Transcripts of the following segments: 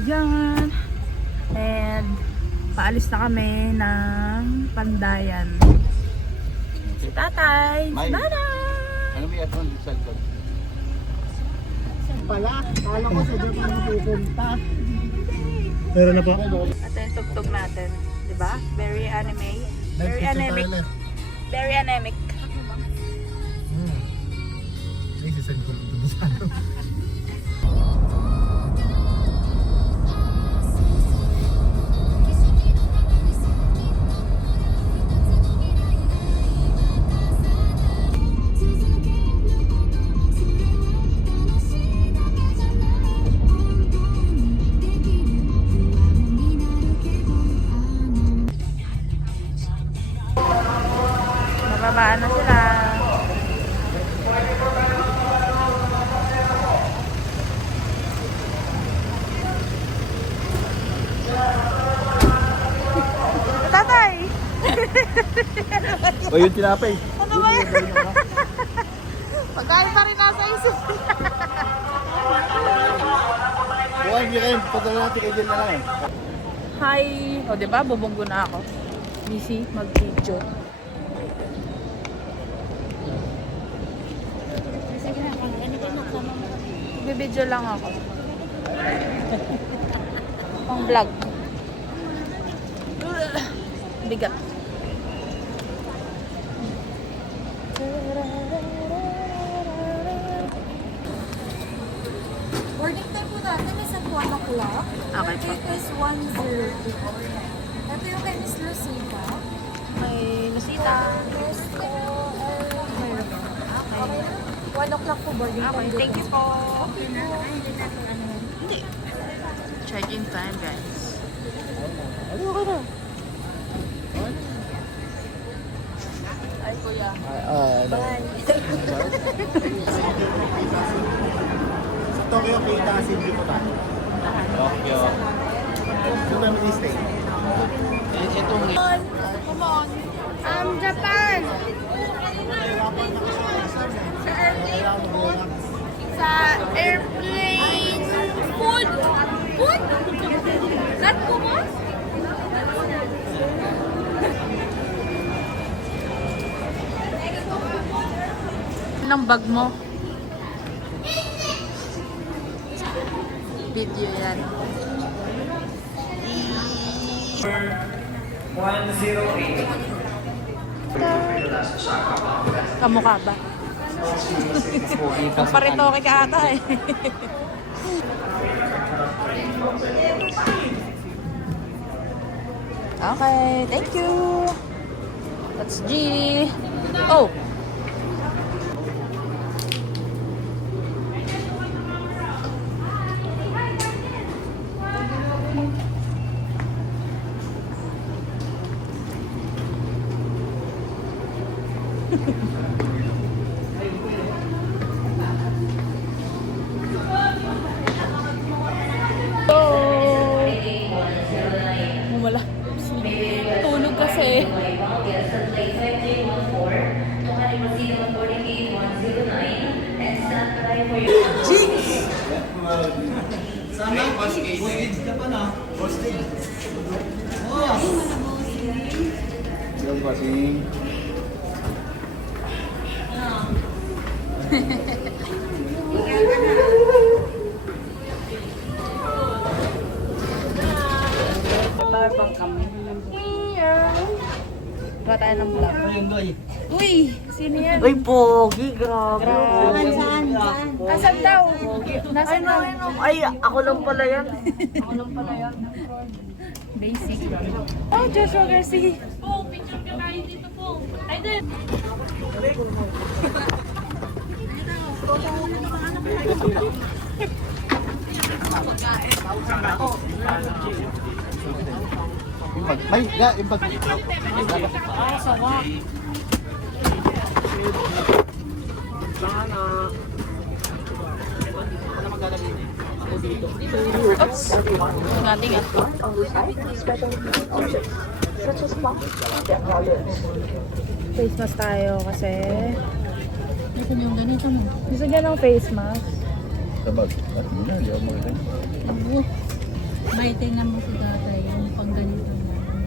Ayan. And paalis na kami ng Pandayan. Si tatay. Nanay! Ano may aircon sa likod? Pala, kala ko sa dito na pupunta. Meron na po. Ito yung tugtog natin. Diba? Very anime. Very Netflix and anemic. toilet. Very anemic. Ay, sisend ko dito sa ano. Babaan na sila. Tatay! O yung tinapay. Ano ba yan? Pagkain pa rin nasa isip. Buwan, Miren. Punta natin kay Jen na lang eh. Hi! O diba, bubunggo na ako. Busy, mag-video. Bibidyo lang ako. Pang vlog. Bigat. Boarding time po natin is at 1 o'clock. Okay po. Date is 1:02. Ito yung kay Miss Lucita. May Lucita. Nesto, mayroon ba? Okay. 1 o'clock po boarding time. Okay, thank you po. Okay na. Hindi. Check-in time, guys. Ano ka na? Ay, kuya. Bye. Sa Tokyo, kita si Jim pa. Tokyo. Doon namin i-stay. Itong Come on. Japan. Sa airplane. Food. Food? Not po mo? Anong bag mo? Video yan. 108. Kamukha ba? Ang paritoke ka ata eh. Okay, thank you. That's G. Oh. Wala. Tulog kasi. Yung basing. Gawa tayo ng vlog. Uy! Sino yan? Uy, pogi, grabe. Saan? Asan daw? Nasaan daw? Ay, ako lang pala yan. Basic. Oh, Joshua Garcia. Oh, picture ka tayo dito po. Ay, din. Yung bag. May, yung bag. Ah, sawa. Oops. Ngating ah. Face mask tayo kasi Gusto niyo yung ganito mo? gusto niya ng face mask. Sa bag. At muna, hindi ako makita. Abay, tingnan mo si tatay. Yung pang ganito na.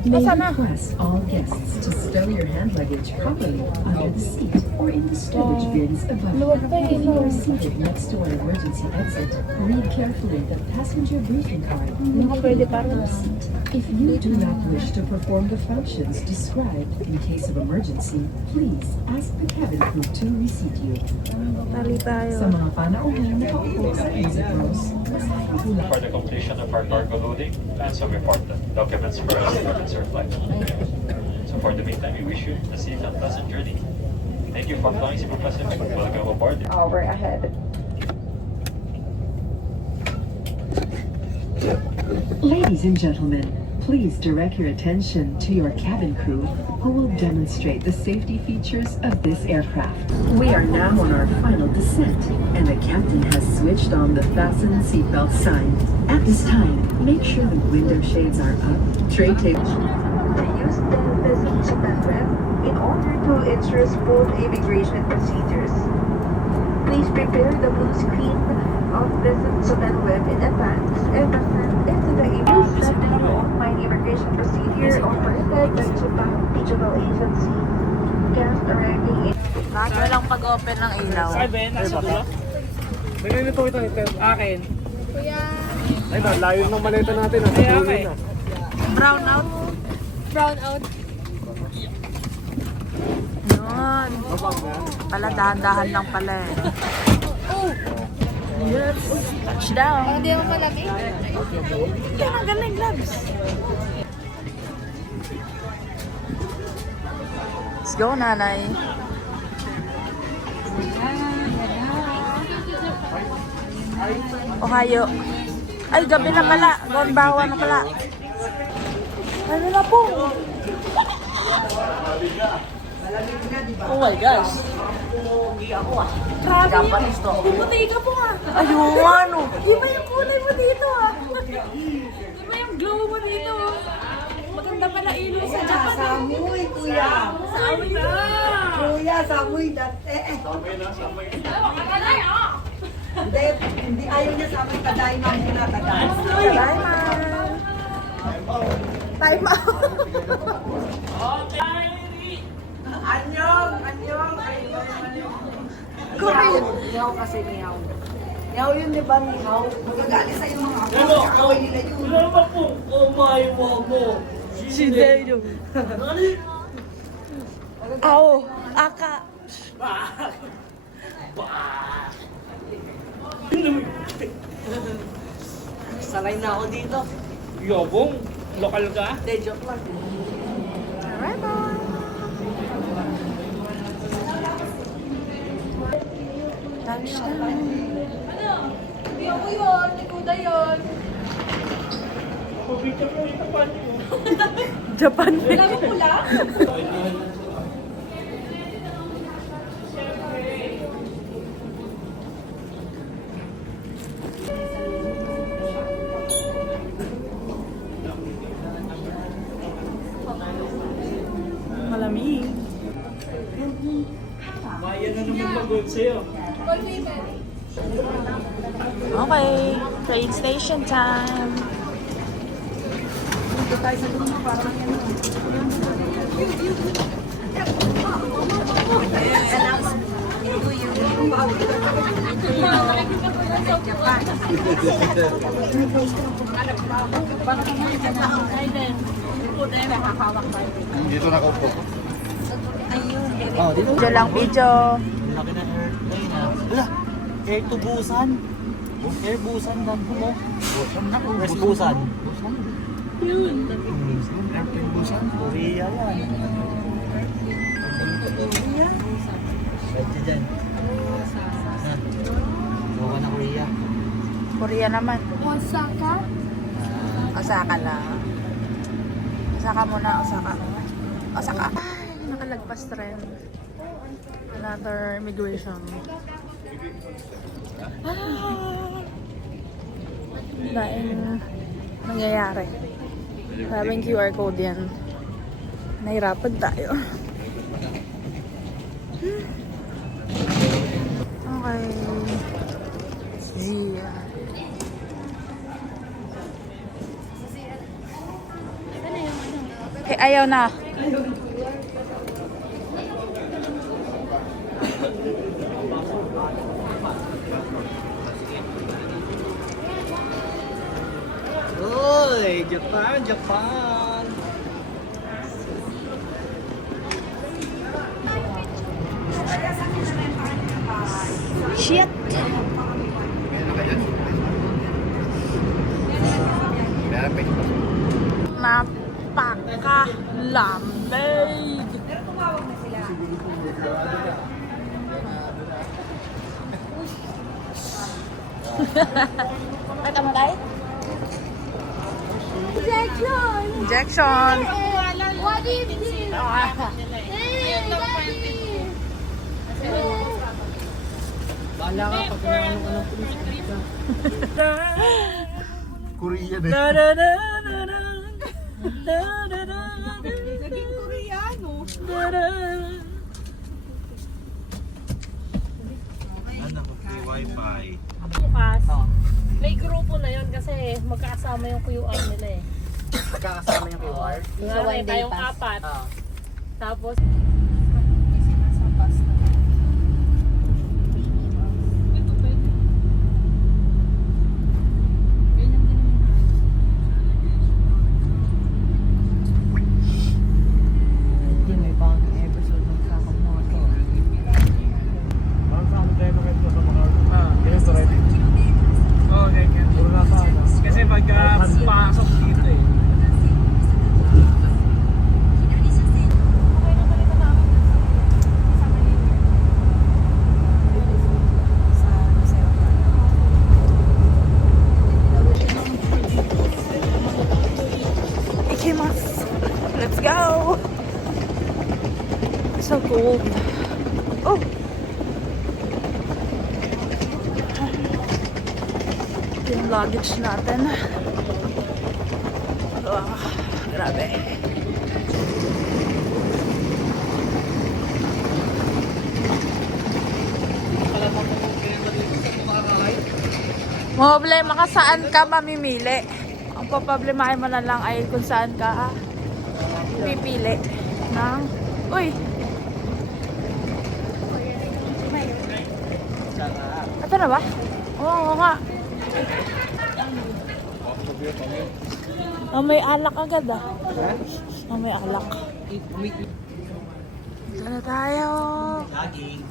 May request all guests to stow your hand luggage properly under the seat or in the storage bins above. If you are seated next to an emergency exit, read carefully the passenger briefing card located on your seat. If you do not wish to perform the functions described in case of emergency, please ask the cabin crew to reseat you. Tali tayo. Sa mga panauhin na paupo sa exit rows, mas nakikula. For the completion of our cargo loading and some important documents for us to our flight. So for the meantime, we wish you a safe and pleasant journey. Thank you for flying Cebu Pacific. Welcome aboard. Hour ahead. Ladies and gentlemen, please direct your attention to your cabin crew who will demonstrate the safety features of this aircraft. We are now on our final descent and the captain has switched on the fasten seatbelt sign. At this time, make sure the window shades are up, tray table. Use the Visit Japan web in order to ensure smooth immigration procedures. Please prepare the blue screen of Visit Japan web in advance and send it to the email sent to your online immigration procedure operated by Japan Digital Agency. Guests arriving in Bakit walang pag-open ng ilaw? May nito ito. Akin. Ay ba, layo ng maleta natin. Kaya ka eh. Brown out? Brown out. Yun. Pala dahan-dahan lang pala eh. Yes. Touchdown. Hindi mo malamig. Kaya ang galing, gloves. Let's go, nanay. Ohio. Ay, gabi na pala. Gombawa na pala. Ano na po? Oh my gosh. Japanese to. Puputi ka po ah. Ayun, ano? Iba yung kulay mo dito ah. Iba yung glow mo dito. Maganda pala ilaw sa Japan. Samoy, kuya. Sabi na. Kuya, samoy. Makalay ah. Hindi, ayaw niya samoy. Kaday man muna, kaday. Bye, ma'am. Time out. Anyong. Korean. Niyaw kasi niyaw. Niyaw yun, di ba, niyaw? Magagali sa yung mga ako. Kakaway nila yun. Si Dayo. Ao, aka. Sanay na ako dito. Yobong, lokal ka? Hindi, joke lang. Alright, bye. Touchdown. Hindi ako yun. Nikuda yun. Japan. Wala mo pula? Malamig. Bayan na naman pagod sa'yo. Okay, train station time. Dito nakaupo. Video lang, video. Laki ng airplane ah. Wala! Air to Busan. Air Busan lang po mo. Where's Busan? Yun. Airplane Busan. Korea yan. Korea? Pwede dyan. Na. Buka na Korea. Korea naman. Osaka? Osaka lang. Osaka muna, Osaka. Osaka. Ay, nakalagpas rin. Another immigration. Dahil nangyayari. Maraming QR code yan. Nahirapan tayo. Okay. Gia. Ayaw na. Uy, Japan, Japan. Shit. Napakalamig. Ay, tama tayo? Injection! Injection. What is this? Hey, Daddy! Bahala ka pag ano Korea din. Naging Koreano. Wi-Fi. Bukas, may grupo na yun kasi magkakasama yung QR nila eh. Magkakasama yung QR. Kunwari, tayong apat. Tapos, May bagong episode ng Sakang Motor. Parang sa amin tayo nakita sa mga ganito rin. Oo, ganyan. Puro nasa ano. Kasi pagka pasok dito eh. Ikimasu. Let's go. So cold. Oh. Yung luggage natin. Wow, grabe. Problema ka saan ka mamimili. Ang paproblemahin mo na lang ay kung saan ka pipili ng... Uy! Ito na ba? Oo nga. May alak agad ah. May alak. Ito na tayo. Jogging.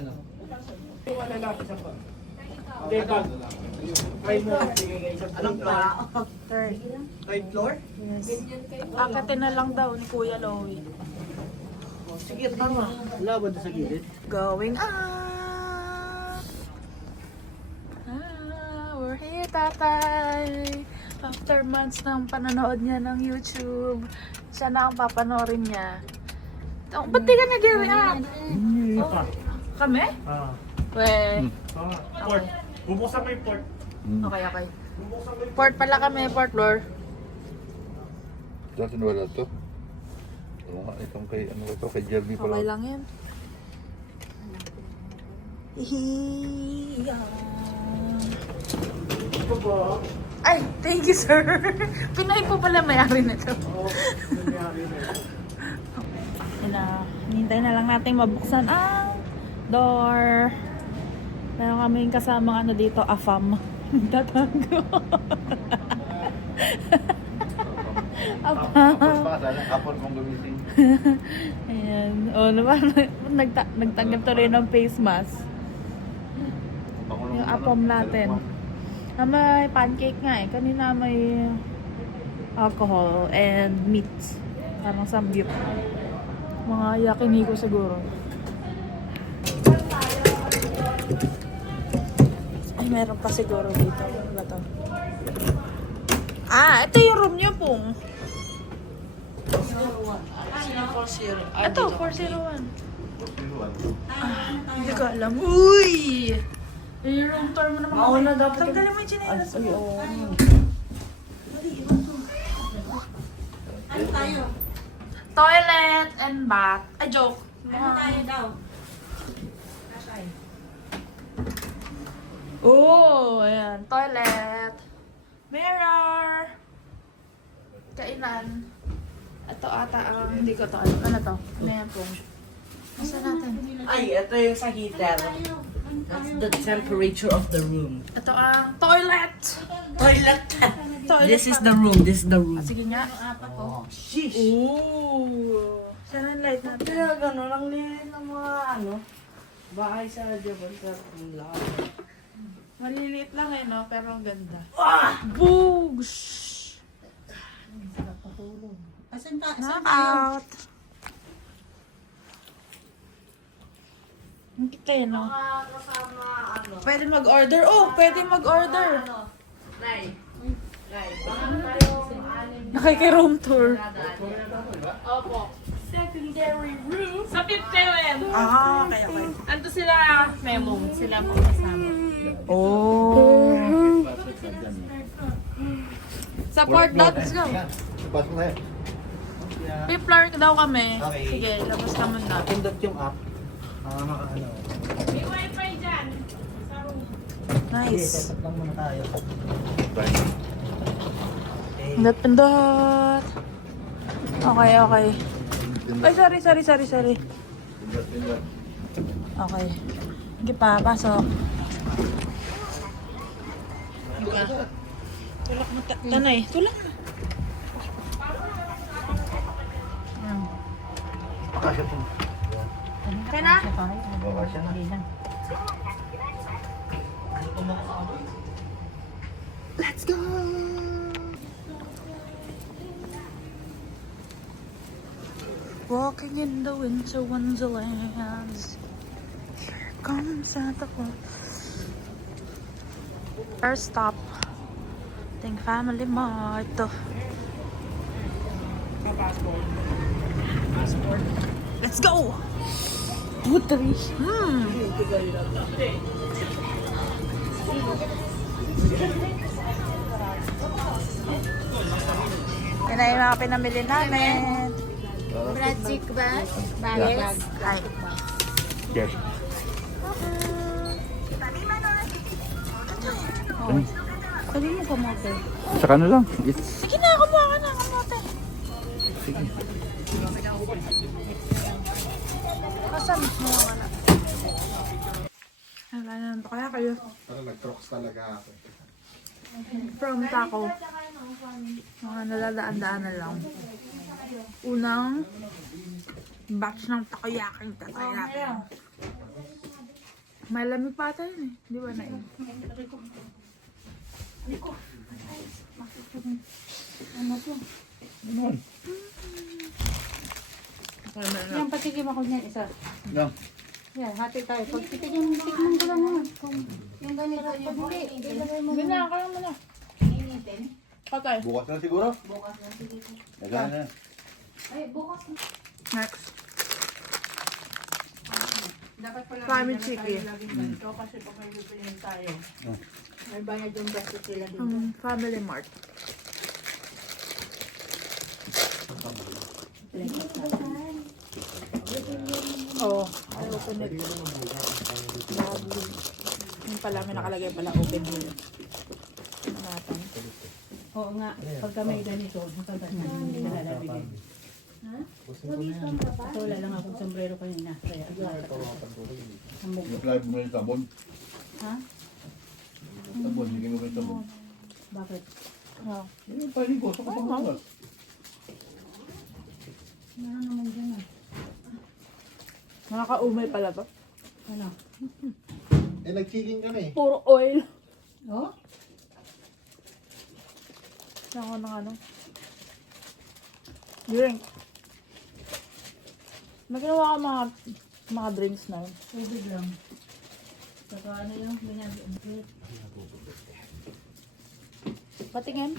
Ano? Wala lang isa pa. Hindi ba? Try mo. Anong pa? Third. Third floor? Akatin na lang daw ni Kuya Lowy. Sige, tama. Wala ba doon sa gilid? Going up! We're here, tatay! After months ng pananood niya ng YouTube, siya na ang papanoorin niya. Oh, ba't di ka nag-react? Hindi pa. Kami? We. Port. Bubuksan mo yung port. Okay, okay. Port pala kami, port floor. Dati wala to. Wala, itong kay, ano ito, kay Jeremy pala. Okay lang yan. Hiya. Ito ba? Ay, thank you, sir. Pinoy po pala may-ari nito. Oo, nangyari na yun. Hinintay na lang natin mabuksan ang door. Meron kaming kasamang ano dito, afam. Tatango. Afam. Kapon pa, sana kapon mong gumising. Ayan. O, naman, nagtanggap tuloy ng face mask. Yung afam natin. May pancake nga eh. Kanina may alcohol and meat. Parang samgyup. Mga yakiniku siguro. Ay, meron pa siguro dito. Ano ba to? Ah, ito yung room niyo pong. Ito, 401. Hindi ko alam. Uy! Yung room tour mo naman. Mauna dapat. Tanggalin mo yung chinelas mo. Ay, oo. Ano tayo? Toilet and bath. Ay, joke. Ano tayo daw? Oh, ayan. Toilet. Mirror. Kainan. Ito ata ang... hindi ko to. Ano to? Ano yan pong? Nasa natin? Ay, ito yung sa heater. That's the temperature of the room. Ito ang toilet. Toilet. Toilet. This is the room. This is the room. Sige nga. Oh, sheesh. Ooh. Saan ang light natin? Kaya gano'n ang liit ng mga bahay sa Japan. Ang laki. Maliliit lang eh, no? Pero ang ganda. Ah! Boogs! Knockout! Ang kita eh, no? Pwede mag-order. Oh, pwede mag-order. Nakiki-room tour. Secondary room. Sa 57. Ah, kaya. Ando sila, Memo. Sila po kasama. Oh. Support that. Let's go. Pasok na yun. Fifth floor daw kami. Okay. Sige, labas ka muna. Pindot yung app. Makaano. May wifi dyan. Sa room. Nice. Set up lang muna tayo. Pindot. Okay, okay. Ay, sorry. Okay. Sige pa, pasok. Tulak mo, tanay. Tulak mo. Pakasya po. Kaya na? Pakasya na. Let's go! Walking in the winter wonderlands. Here comes Santa Claus. First stop. Think Family Mart. Let's go! Putri. Yan na yung mga pinamili namin. Bradzik ba? Bags? Ay. Yes. Sabi mo kamote. Saka na lang. It's... Sige na, kumuha ka na kamote. Sige. Asan? Kumuha ka na. Kaya kayo. Para nag-trucks talaga ako. From Taco. Mga naladaan-daan na lang. Unang batch ng takoyaki yung tatay natin. May lamig pa tayo eh. Di ba na yun? Yan, patikim ako niyan isa. Yan. Yan, hati tayo. Pag tikman ko lang naman. Yung ganito, yung hindi. Ilagay mo. Ganyan, kaya mo na. Patay. Bukas na siguro? Bukas na siguro. Dagan na. Ay, bukas. Next. Dapat pala Family chicken. ito kasi pag may bibili tayo. May bayad yung gasto sila dito. Family Mart. Oh, I open it. Lovely. Yung pala, may nakalagay pala open here. Ano natin? Oo nga, pagka may ganito, pagka hindi na lalabigay. Ha? Ito wala lang akong sombrero kanina. Kaya Apply mo yung sabon. Ha? Sabon, hindi mo yung sabon. Bakit? Oh. Yung paligo, sa kapag Ano naman dyan ah? Nakaka-umay pala to. Ano? Eh, nag-chilling ka na eh. Puro oil. Oh? Ako ng ano. Drink. Naginawa ko mga drinks na yun. Tubig lang. Saka ano yung binabit. Patingin.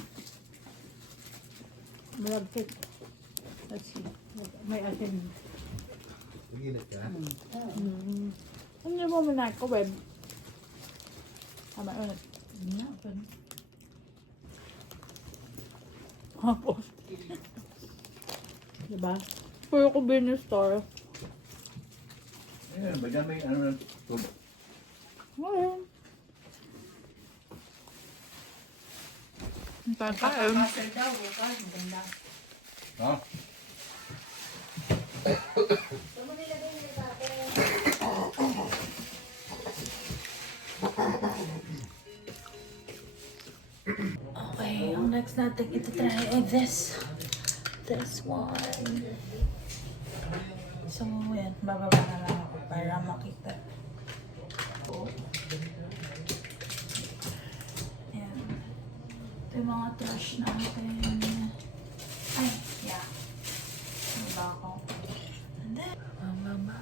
Malagkit. Let's see. May asin. Nagilit ka? Hindi mo minako-web. Tama yun. Hindi na. Tapos. Diba? Puro ko store. Ayan, bagyan may ano na. Ayun. Ang kakain. Pasel daw, bukas. Maganda. Ha? Okay, ang next natin ito-try ay this one. So, yan, bababa na lang ako para makita. Yan. Ito yung mga trash natin. Ay, yeah. Diba ako? And then, bababa.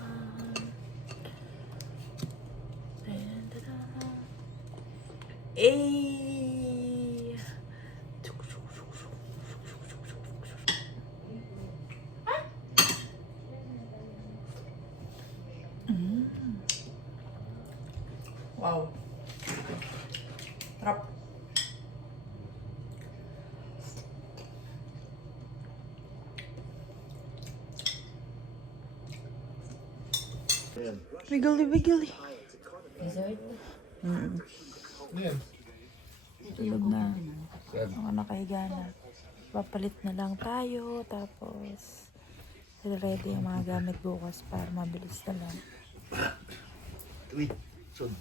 And tada. Eh! Wow. Sarap. Wiggly. Tulog na. Ako nakahiga na. Papalit na lang tayo. Tapos, ready yung mga gamit bukas para mabilis na lang. Uy, sud.